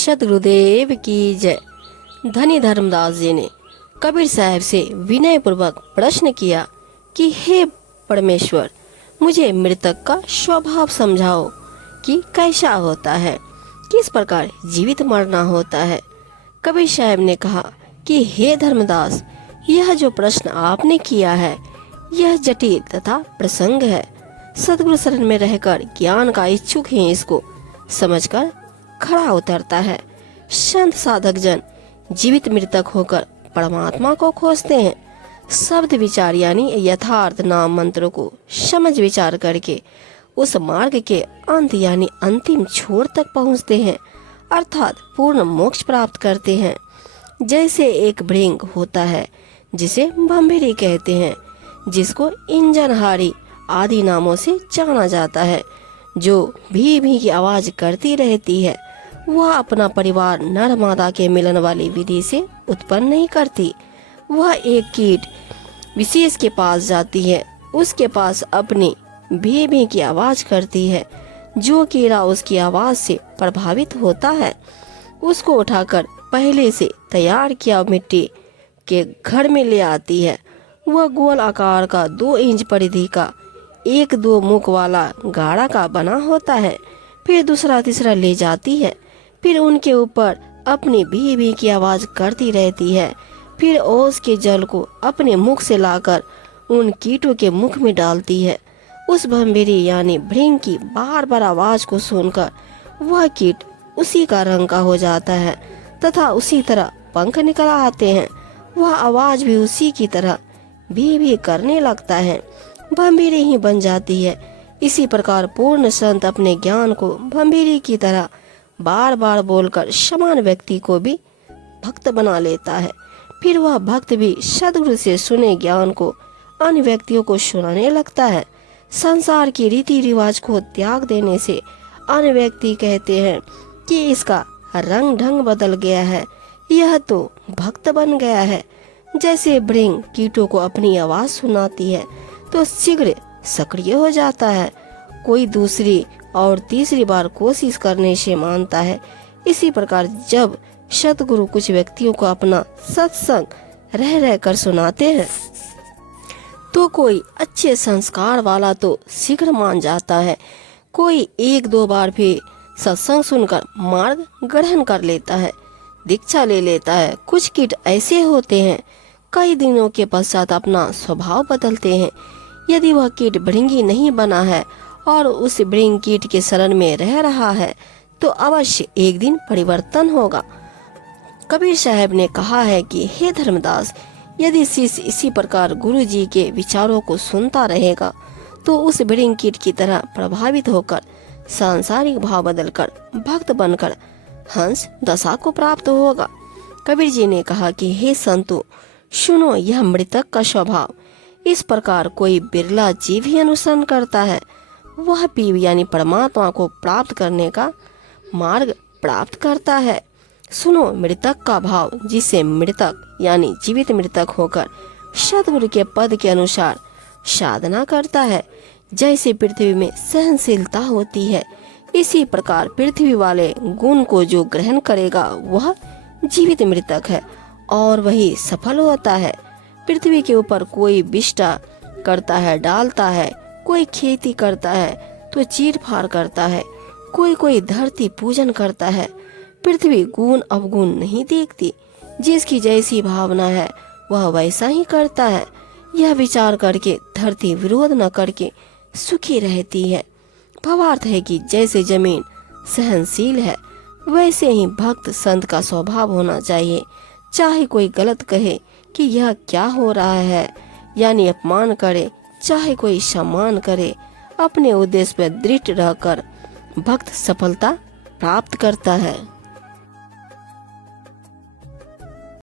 सद्गुरुदेव की जय। धनी धर्मदास जी ने कबीर साहब से विनय पूर्वक प्रश्न किया कि हे परमेश्वर, मुझे मृतक का स्वभाव समझाओ कि कैसा होता है, किस प्रकार जीवित मरना होता है। कबीर साहब ने कहा कि हे धर्मदास, यह जो प्रश्न आपने किया है यह जटिल तथा प्रसंग है। सद्गुरु शरण में रहकर ज्ञान का इच्छुक ही इसको समझकर खड़ा उतरता है। संत साधक जन जीवित मृतक होकर परमात्मा को खोजते हैं। शब्द विचार यानी यथार्थ नाम मंत्रों को समझ विचार करके उस मार्ग के अंत यानी अंतिम छोर तक पहुंचते हैं, अर्थात पूर्ण मोक्ष प्राप्त करते हैं। जैसे एक भृंग होता है जिसे भंभीरी कहते हैं, जिसको इंजनहारी आदि नामों से जाना जाता है, जो भी की आवाज करती रहती है, वह अपना परिवार नर मादा के मिलन वाली विधि से उत्पन्न नहीं करती। वह एक कीट विशेष के पास जाती है, उसके पास अपनी भी की आवाज करती है। जो कीड़ा उसकी आवाज से प्रभावित होता है, उसको उठाकर पहले से तैयार किया मिट्टी के घर में ले आती है। वह गोल आकार का 2 इंच परिधि का 1-2 मुख वाला गाढ़ा का बना होता है। फिर दूसरा तीसरा ले जाती है, फिर उनके ऊपर अपनी भी की आवाज करती रहती है। फिर ओस के जल को अपने मुख से लाकर उन कीटों के मुख में डालती है। उस भंभीरी यानी भृंग की बार बार आवाज को सुनकर वह कीट उसी का रंग का हो जाता है तथा उसी तरह पंख निकल आते हैं। वह आवाज भी उसी की तरह भी करने लगता है, भंभीरी ही बन जाती है। इसी प्रकार पूर्ण संत अपने ज्ञान को भंभीरी की तरह बार बार बोलकर समान व्यक्ति को भी भक्त बना लेता है। फिर वह भक्त भी सद्गुरु से सुने ज्ञान को अन्य व्यक्तियों को सुनाने लगता है। संसार की रीति रिवाज को त्याग देने से अन्य व्यक्ति कहते हैं कि इसका रंग ढंग बदल गया है, यह तो भक्त बन गया है। जैसे भृंग कीटों को अपनी आवाज सुनाती है तो शीघ्र सक्रिय हो जाता है, कोई दूसरी और तीसरी बार कोशिश करने से मानता है। इसी प्रकार जब सतगुरु कुछ व्यक्तियों को अपना सत्संग रह रह कर सुनाते हैं तो कोई अच्छे संस्कार वाला तो शीघ्र मान जाता है, कोई 1-2 बार भी सत्संग सुनकर मार्ग ग्रहण कर लेता है, दीक्षा ले लेता है। कुछ कीट ऐसे होते हैं कई दिनों के पश्चात अपना स्वभाव बदलते हैं। यदि वह कीट भृंगी नहीं बना है और उस भृंग कीट के शरण में रह रहा है तो अवश्य एक दिन परिवर्तन होगा। कबीर साहब ने कहा है कि हे धर्मदास, यदि शिष्य इसी प्रकार गुरु जी के विचारों को सुनता रहेगा तो उस भृंग कीट की तरह प्रभावित होकर सांसारिक भाव बदलकर भक्त बनकर हंस दशा को प्राप्त होगा। कबीर जी ने कहा कि हे संतो, सुनो यह मृतक का स्वभाव। इस प्रकार कोई बिरला जीव ही अनुसरण करता है, वह पीव यानी परमात्मा को प्राप्त करने का मार्ग प्राप्त करता है। सुनो मृतक का भाव, जिसे मृतक यानी जीवित मृतक होकर सतगुरु के पद के अनुसार साधना करता है। जैसे पृथ्वी में सहनशीलता होती है, इसी प्रकार पृथ्वी वाले गुण को जो ग्रहण करेगा वह जीवित मृतक है और वही सफल होता है। पृथ्वी के ऊपर कोई विष्टा करता है, डालता है, कोई खेती करता है तो चीर फाड़ करता है, कोई धरती पूजन करता है। पृथ्वी गुण अवगुण नहीं देखती, जिसकी जैसी भावना है वह वैसा ही करता है। यह विचार करके धरती विरोध न करके सुखी रहती है। भावार्थ है कि जैसे जमीन सहनशील है वैसे ही भक्त संत का स्वभाव होना चाहिए। चाहे कोई गलत कहे कि यह क्या हो रहा है यानी अपमान करे, चाहे कोई सम्मान करे, अपने उद्देश्य पर दृढ़ रहकर भक्त सफलता प्राप्त करता है।